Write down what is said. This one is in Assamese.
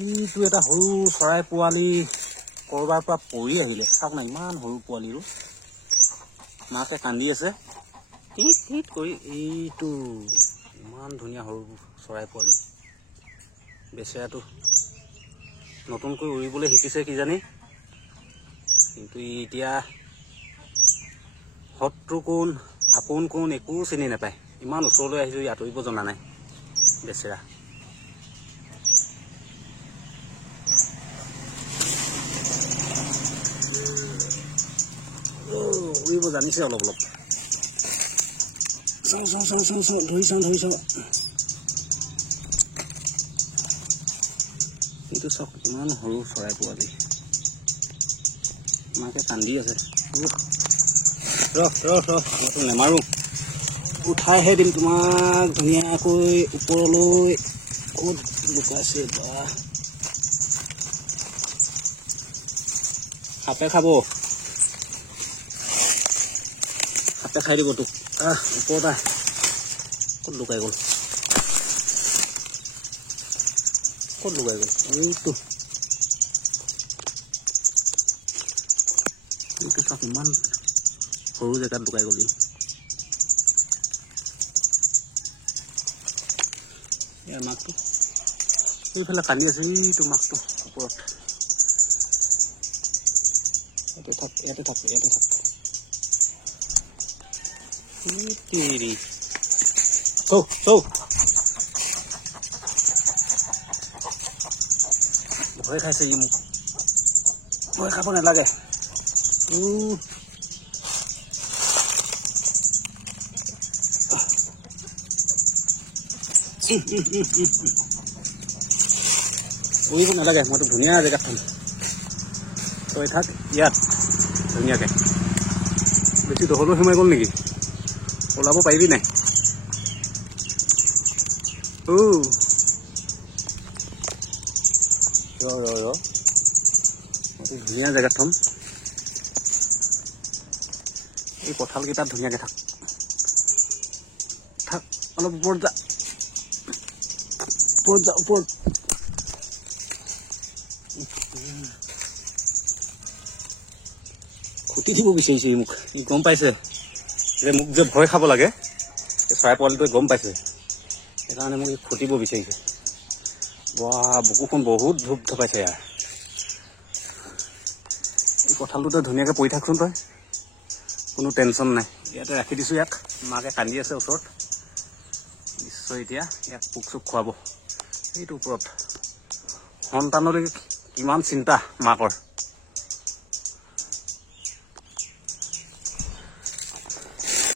এইটো এটা সৰু চৰাই পোৱালি কৰবাৰ পৰা পৰি আহিলে চাওক না ইমান সৰু পোৱালিৰো মাকে কান্দি আছে টিট টিট কৰি এইটো ইমান ধুনীয়া সৰু চৰাই পোৱালি বেচেৰাটো নতুনকৈ উৰিবলৈ শিকিছে কিজানি কিন্তু এতিয়া শত্ৰু কোন আপোন কোন একো চিনি নাপায় ইমান ওচৰলৈ আহিছো আঁতৰিব জনা নাই বেচেৰা উৰিব জানিছে অলপ অলপ ধৰি চাওঁ এইটো চাওক ইমান সৰু চৰাই পোৱালি মাকে কান্দি আছে ৰহ নেমাৰো উঠাইহে দিম তোমাক ধুনীয়াকৈ ওপৰলৈ ক'ত লুকাইছে বা সাপে খাব সাপে খাই দিব তোক ওপৰত ক'ত লুকাই গ'ল এইটো চাওক ইমান সৰু জেগাত লুকাই গ'লি ইয়াৰ মাকটো এইফালে কান্দি আছে এইটো মাকটো ওপৰত ইয়াতে থাক ভয় খাইছে ই মোক ভয় খাব নালাগে উৰিব নালাগে মইতো ধুনীয়া জেগাত থম তই থাক ইয়াত ধুনীয়াকে বেছি দহলৈ সোমাই গ'ল নেকি ওলাব পাৰিবি নাই মইতো ধুনীয়া জেগাত থম এই কঁঠালকেইটাত ধুনীয়াকে থাক অলপ ওপৰত যা ওপৰত খুটি দিব বিচাৰিছে মোক ই গম পাইছে যে মোক যে ভয় খাব লাগে চৰাই পোৱালিটোৱে গম পাইছে সেইকাৰণে মোক খুটিব বিচাৰিছে বুকুখন বহুত ধূপ ধপাইছে ইয়াৰ এই কঁঠালটোতে ধুনীয়াকৈ পৰি থাকচোন তই কোনো টেনশ্যন নাই ইয়াতে ৰাখি দিছোঁ ইয়াক মাকে কান্দি আছে ওচৰত নিশ্চয় এতিয়া ইয়াক পোক চোক খুৱাব এইটো ওপৰত সন্তানলৈ কিমান চিন্তা মাকৰ